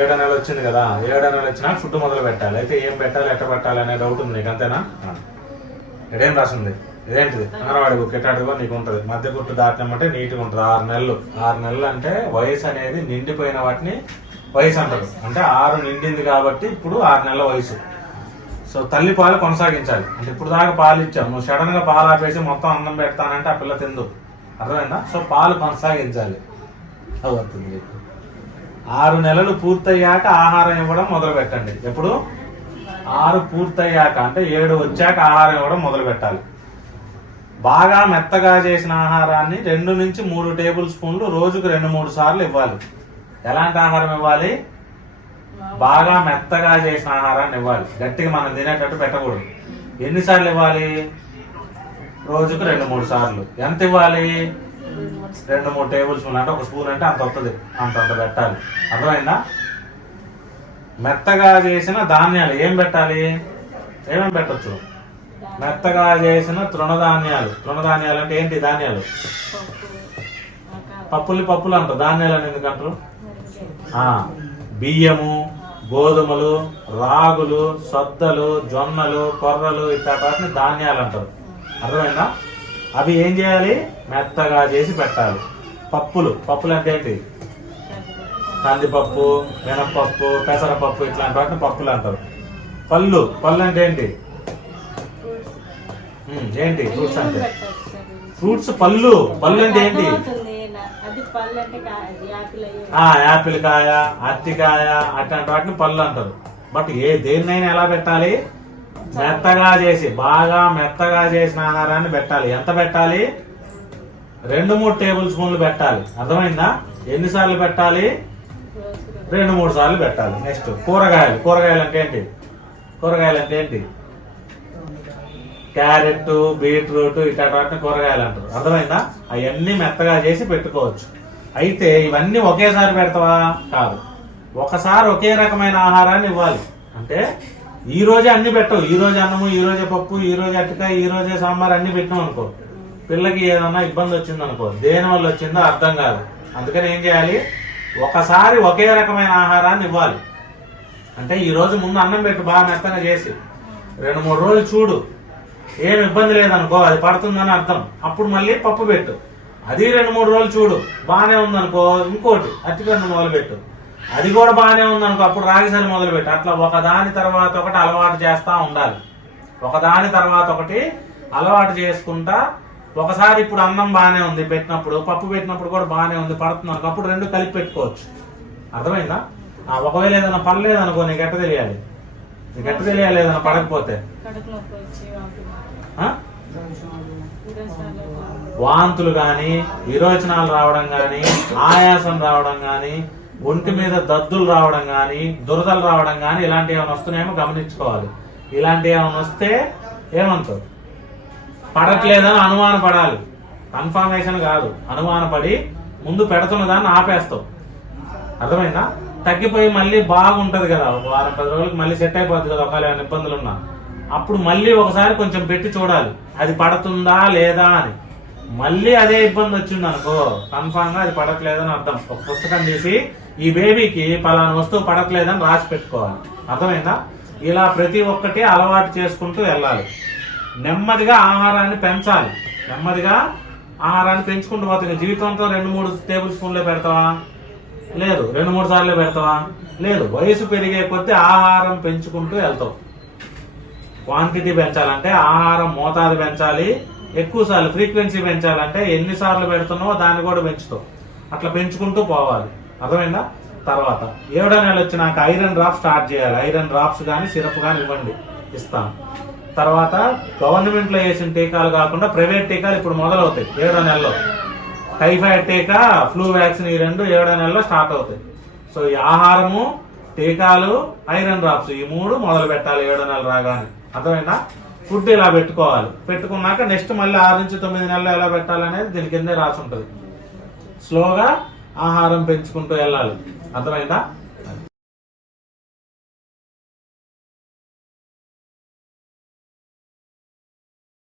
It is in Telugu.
ఏడో నెల వచ్చింది కదా, ఏడో నెల వచ్చినా ఫుడ్ మొదలు పెట్టాలి. అయితే ఏం పెట్టాలి, ఎట్ట పెట్టాలి అనే డౌట్ ఉంది నీకు, అంతేనా? ఇదేం రాసింది, ఇదేంటిది? అంగన్వాడి బుక్ ఎట్టాడుగో నీకు ఉంటుంది. మధ్య గుట్టు దాటినామంటే నీట్గా ఉంటుంది. 6 నెలలు. 6 నెలలు అంటే వయసు అనేది నిండిపోయిన వాటిని వయసు అంటారు. అంటే 6 నిండింది కాబట్టి ఇప్పుడు 6 నెలల వయసు. సో తల్లి పాలు కొనసాగించాలి. అంటే ఇప్పుడు దాకా పాలు ఇచ్చావు, నువ్వు సడన్ గా పాలు ఆపేసి మొత్తం అన్నం పెడతానంటే ఆ పిల్ల తిందు. అర్థమైందా? సో పాలు కొనసాగించాలి. అవుతుంది. 6 నెలలు పూర్తయ్యాక ఆహారం ఇవ్వడం మొదలు పెట్టండి. ఎప్పుడు? 6 పూర్తయ్యాక, అంటే 7 వచ్చాక ఆహారం ఇవ్వడం మొదలు పెట్టాలి. బాగా మెత్తగా చేసిన ఆహారాన్ని 2 నుంచి 3 టేబుల్ స్పూన్లు రోజుకు 2-3 సార్లు ఇవ్వాలి. ఎలాంటి ఆహారం ఇవ్వాలి? బాగా మెత్తగా చేసిన ఆహారాన్ని ఇవ్వాలి. గట్టిగా మనం తినేటట్టు పెట్టకూడదు. ఎన్నిసార్లు ఇవ్వాలి? రోజుకు 2-3 సార్లు. ఎంత ఇవ్వాలి? 2-3 టేబుల్ స్పూన్. అంటే 1 స్పూన్ అంటే అంత వస్తుంది, అంత పెట్టాలి. అర్థమైందా? మెత్తగా చేసిన ధాన్యాలు ఏం పెట్టాలి? ఏమేమి పెట్టచ్చు? మెత్తగా చేసిన తృణధాన్యాలు. తృణధాన్యాలు అంటే ఏంటి? ధాన్యాలు. పప్పులు అంటారు. ధాన్యాలు అని ఎందుకంటారు? బియ్యము, గోధుమలు, రాగులు, సద్దలు, జొన్నలు, కొర్రలు ఇట్లాంటి వాటిని ధాన్యాలు అంటారు. అర్థమైందా? అవి ఏం చేయాలి? మెత్తగా చేసి పెట్టాలి. పప్పులు అంటే ఏంటి? కందిపప్పు, మినపప్పు, పెసరపప్పు ఇట్లాంటి వాటిని పప్పులు అంటారు. పళ్ళు అంటే ఏంటి? ఏంటి? ఫ్రూట్స్ అంటే ఫ్రూట్స్. పళ్ళు అంటే ఏంటి? యాపిల్ కాయ, అరటికాయ అట్లాంటి వాటిని పళ్ళు అంటారు. బట్ దేన్నైనా ఎలా పెట్టాలి? మెత్తగా చేసి, బాగా మెత్తగా చేసిన ఆహారాన్ని పెట్టాలి. ఎంత పెట్టాలి? 2-3 టేబుల్ స్పూన్లు పెట్టాలి. అర్థమైందా? ఎన్నిసార్లు పెట్టాలి? 2-3 సార్లు పెట్టాలి. నెక్స్ట్ కూరగాయలు అంటే ఏంటి? క్యారెట్, బీట్రూట్ ఇట్లాంటి వాటిని కూరగాయలు అంటారు. అర్థమైందా? అవన్నీ మెత్తగా చేసి పెట్టుకోవచ్చు. అయితే ఇవన్నీ ఒకేసారి పెడతావా? కాదు. ఒకసారి ఒకే రకమైన ఆహారాన్ని ఇవ్వాలి. అంటే ఈ రోజే అన్ని పెట్టవు. ఈ రోజు అన్నము, ఈ రోజే పప్పు, ఈ రోజే అరటికాయ, ఈ రోజే సాంబార్ అన్ని పెట్టినాం అనుకో, పిల్లకి ఏదన్నా ఇబ్బంది వచ్చింది అనుకో, దేని వల్ల వచ్చిందో అర్థం కాదు. అందుకని ఏం చేయాలి? ఒకసారి ఒకే రకమైన ఆహారాన్ని ఇవ్వాలి. అంటే ఈ రోజు ముందు అన్నం పెట్టు, బాగా మెత్తగా చేసి 2-3 రోజులు చూడు, ఏం ఇబ్బంది లేదనుకో, అది పడుతుందని అర్థం. అప్పుడు మళ్ళీ పప్పు పెట్టు. అది 2-3 రోజులు చూడు, బాగానే ఉందనుకో, ఇంకోటి అరటికాయ మొదలుపెట్టు. అది కూడా బాగానే ఉందనుకో, అప్పుడు రాగిసరి మొదలుపెట్టు. అట్లా ఒకదాని తర్వాత ఒకటి అలవాటు చేస్తా ఉండాలి. ఒకదాని తర్వాత ఒకటి అలవాటు చేసుకుంటా. ఒకసారి ఇప్పుడు అన్నం బాగానే ఉంది పెట్టినప్పుడు, పప్పు పెట్టినప్పుడు కూడా బాగానే ఉంది పడుతుంది అనుకో, అప్పుడు 2 కలిపి పెట్టుకోవచ్చు. అర్థమైందా? ఒకవేళ ఏదైనా పడలేదనుకో, నీకు ఎట్ట తెలియాలి? ఏదైనా పడకపోతే వాంతులు గాని, విరోచనాలు రావడం గాని, ఆయాసం రావడం గాని, ఒంటి మీద దద్దులు రావడం గాని, దురదలు రావడం గాని, ఇలాంటివి ఏమైనా వస్తున్నాయేమో గమనించుకోవాలి. ఇలాంటివి ఏమైనా వస్తే ఏమంటావు? పడట్లేదని అనుమాన పడాలి. కన్ఫర్మేషన్ కాదు, అనుమానపడి ముందు పెడుతున్న దాన్ని ఆపేస్తావు. అర్థమైందా? తగ్గిపోయి మళ్ళీ బాగుంటది కదా, 1-10 రోజులకు మళ్ళీ సెట్ అయిపోతుంది కదా, ఒకవేళ ఏమైనా ఇబ్బందులు ఉన్నా. అప్పుడు మళ్ళీ ఒకసారి కొంచెం పెట్టి చూడాలి, అది పడుతుందా లేదా అని. మళ్ళీ అదే ఇబ్బంది వచ్చింది అనుకో, కన్ఫామ్ గా అది పడట్లేదని అర్థం. ఒక పుస్తకం తీసి ఈ బేబీకి పలానా వస్తువు పడట్లేదని రాసి పెట్టుకోవాలి. అర్థమైందా? ఇలా ప్రతి ఒక్కటి అలవాటు చేసుకుంటూ వెళ్ళాలి. నెమ్మదిగా ఆహారాన్ని పెంచాలి. నెమ్మదిగా ఆహారాన్ని పెంచుకుంటూ పోతుంది. జీవితంతో 2-3 టేబుల్ స్పూన్లే పెడతావా? లేదు. 2-3 సార్లే పెడతావా? లేదు. వయసు పెరిగే కొద్దీ ఆహారం పెంచుకుంటూ వెళ్తావు. క్వాంటిటీ పెంచాలంటే ఆహారం మోతాదు పెంచాలి. ఎక్కువ సార్లు ఫ్రీక్వెన్సీ పెంచాలంటే ఎన్నిసార్లు పెడుతున్నావో దాన్ని కూడా పెంచుతావు. అట్లా పెంచుకుంటూ పోవాలి. అర్థమైందా? తర్వాత 7వ నెల వచ్చినాక ఐరన్ డ్రాప్ స్టార్ట్ చేయాలి. ఐరన్ డ్రాప్స్ కానీ సిరప్ కానీ ఇవ్వండి, ఇస్తాను. తర్వాత గవర్నమెంట్ లో వేసిన టీకాలు కాకుండా ప్రైవేట్ టీకాలు ఇప్పుడు మొదలవుతాయి 7వ నెలలో. టైఫాయిడ్ టీకా, ఫ్లూ వ్యాక్సిన్, ఈ 2 7వ నెలలో స్టార్ట్ అవుతాయి. సో ఈ ఆహారము, టీకాలు, ఐరన్ డ్రాప్స్ ఈ 3 మొదలు పెట్టాలి 7వ నెల రాగానే. అర్థమైందా? ఫుడ్ ఇలా పెట్టుకోవాలి. పెట్టుకున్నాక నెక్స్ట్ మళ్ళీ 6 నుంచి 9 నెలలు ఎలా పెట్టాలనేది దీని కిందే రాసి ఉంటుంది. స్లోగా ఆహారం పెంచుకుంటూ వెళ్ళాలి. అర్థమైందా?